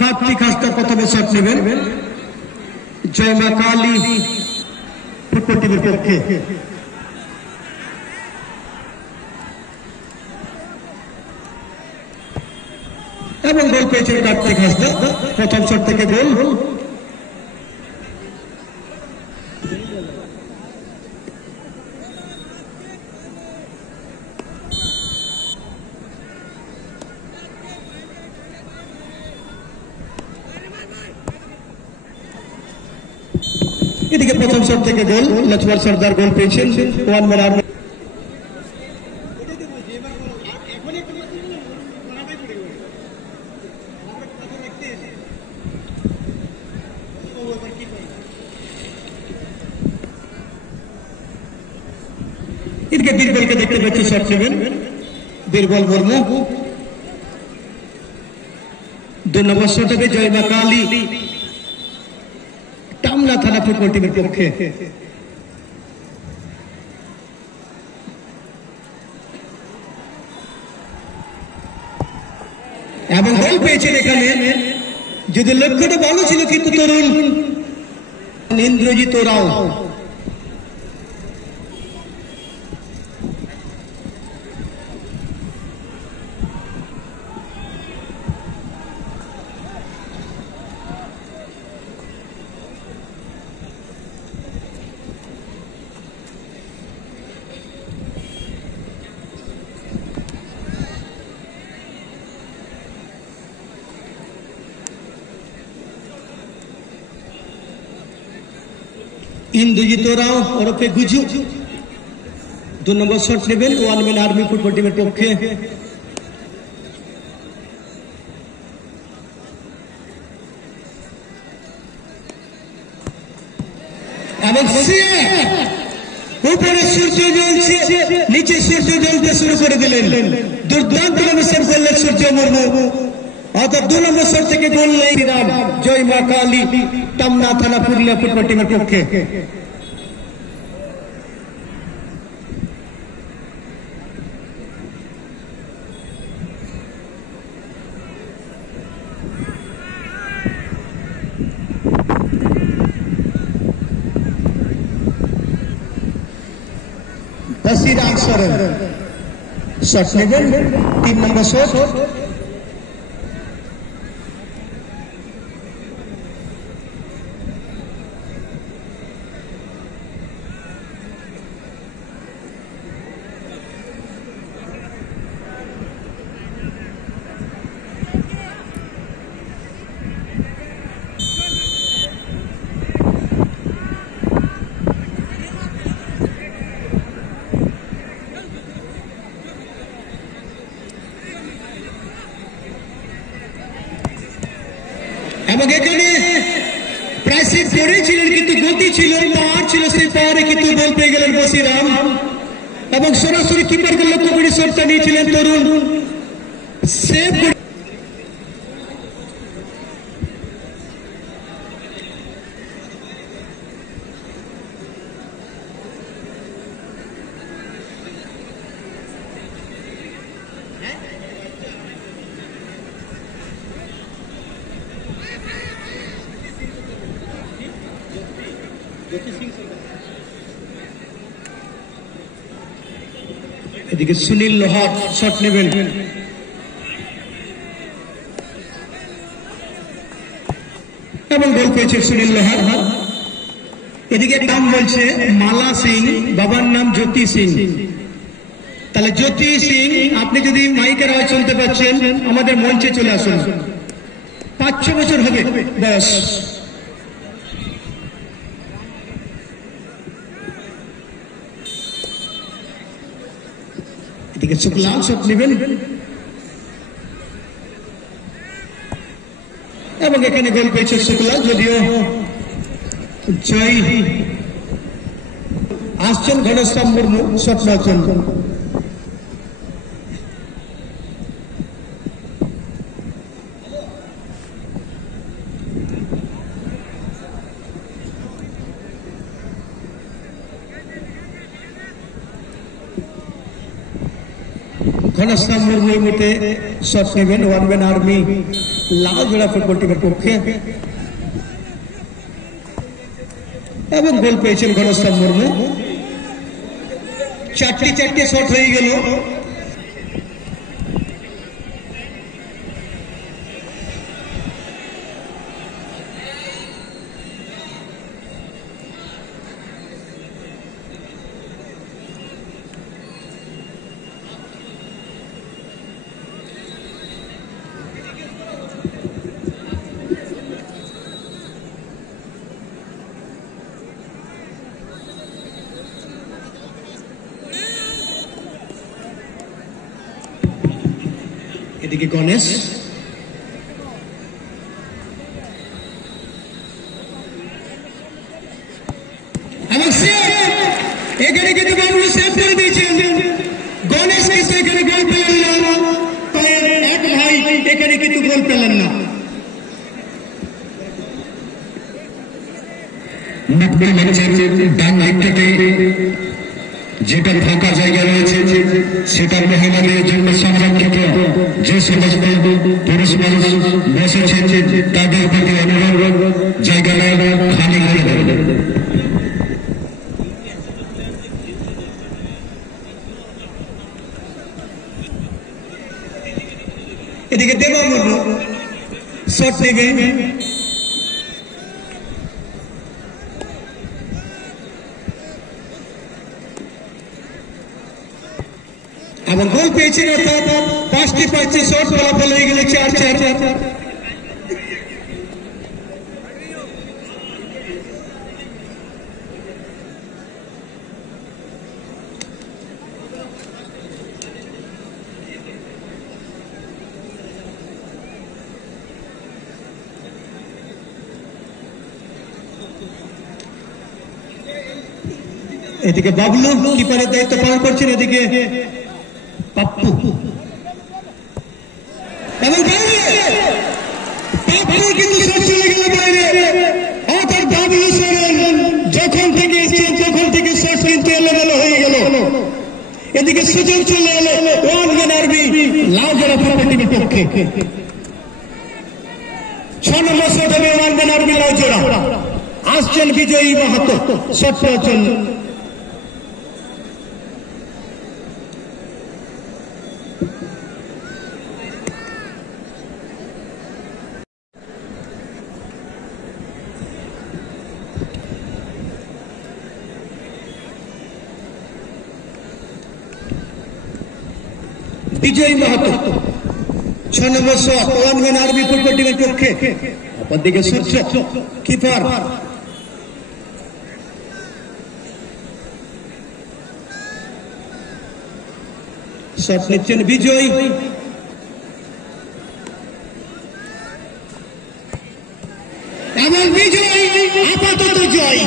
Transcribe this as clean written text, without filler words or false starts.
কার্তিক হাসদা প্রথমে শট নেবেন জয় মা কালী ফুটবল টিমের পক্ষে। এবং গোল পেয়েছেন কার্তিক হাসদা, প্রথম শট থেকে গোল। এদিকে প্রথম শট থেকে গোল, লক্ষ্মণ সর্দার গোল পেয়েছেন। ওয়ান ম্যান আর্মি এদিকে বীরবলকে দেখতে পাচ্ছি, শট নেবেন বীরবল মুর্মু। 2 নম্বর শট হবে জয় মা কালী টামলা থানা ফুটবল টিমের পক্ষে। এবং গোল পেয়েছেন এখানে, যদি লক্ষ্যটা ভালো ছিল কিন্তু তরুণ ইন্দ্রজিৎ রাও। ইন্দ্রজিৎ রাও ওরফে গুজু 2 নম্বর শট নেবেন ওয়ান ম্যান আর্মি ফুটবল টিমের পক্ষে। এবং উপরে সূর্য জ্বলছে, নিচে সূর্য জ্বলতে শুরু করে দিলেন। দুর্দান্ত অবস্থান করলেন সূর্য মুর্মু। অর্থাৎ 2 নম্বর শট থেকে গোল নেই জয় মা কালী টামনা থানা পুরুলিয়া ফুটবল টিমের পক্ষে। বসির আনসার শট নেবেন 3 নম্বর শট। এবং এখানে প্রাইসিং করেছিলেন কিন্তু গতি ছিল, পাওয়ার ছিল, সেই পাওয়ারে কিন্তু গোল পেয়ে গেলেন বসিরাম। এবং সরাসরি কিপারকে লক্ষ্য করে শটটা নিয়েছিলেন তরুণ, সেভ। এদিকে সুনীল লোহার শট নেবেন। এবং গোল পেয়েছে সুনীল লোহার। এদিকে নাম বলছে মালা সিং, বাবার নাম জ্যোতি সিং। তাহলে জ্যোতি সিং, আপনি যদি মাইকের আওয়াজ শুনতে পাচ্ছেন আমাদের মঞ্চে চলে আসুন। 5-6 বছর হবে বয়স। এদিকে শুক্লাল শট নেবেন। এবং এখানে গোল পেয়েছে শুক্লাল, যদিও জয় আসছেন ঘনশ্যাম মুর্মু শট নেওয়ার জন্য। ঘনশ্যাম মুর্মু এই মুহূর্তে শট নেবেন one man army Laujora football টিমের পক্ষে এবং গোল পেয়েছেন ঘনশ্যাম মুর্মু। 4টি শট হয়ে গেল। এদিকে গণেশ এখানে কিন্তু বাবলু সেভ করে দিয়েছেন। গণেশ কিন্তু এখানে গোল পেলেন না, এক ভাই এখানে কিন্তু গোল পেলেন না। ডান দিক থেকে যেটা ফাঁকা জায়গা রয়েছে সেটা মহিলাদের জন্য সংরক্ষিত। যে সমস্ত পুরুষ মানুষ বসেছেন তাদের প্রতি অনুরোধ জায়গাটা খালি করে দেবেন। এদিকে দেবা মুর্মু শট নেবে এবং গোল পেয়েছেন। অর্থাৎ 5টি শট ফলাফল হয়ে গেলে 4-4। এদিকে বাবলু কিপারের দায়িত্ব পালন করছেন, এদিকে পাপ্পু এবং পাপ্পু কিন্তু শট চলে গেল বাইরে। অর্থাৎ বাবলু সোরেন যখন থেকে এসেছেন তখন থেকে শট কিন্তু এলোমেলো হয়ে গেল। এদিকে সুযোগ চলে এলো one man army Laujora football টিমের পক্ষে। 6 নম্বর শট হবে ওয়ান ম্যান আর্মি লাউজোড়া। আসছেন বিজয়ী মাহাতো শট পেয়েছেন। বিজয় মাহাতো 6 নম্বর shot one man army football টিমের পক্ষে। অপরদিকে সূর্য কিপার শট নিচ্ছেন বিজয় এবং বিজয় আপাতত জয়।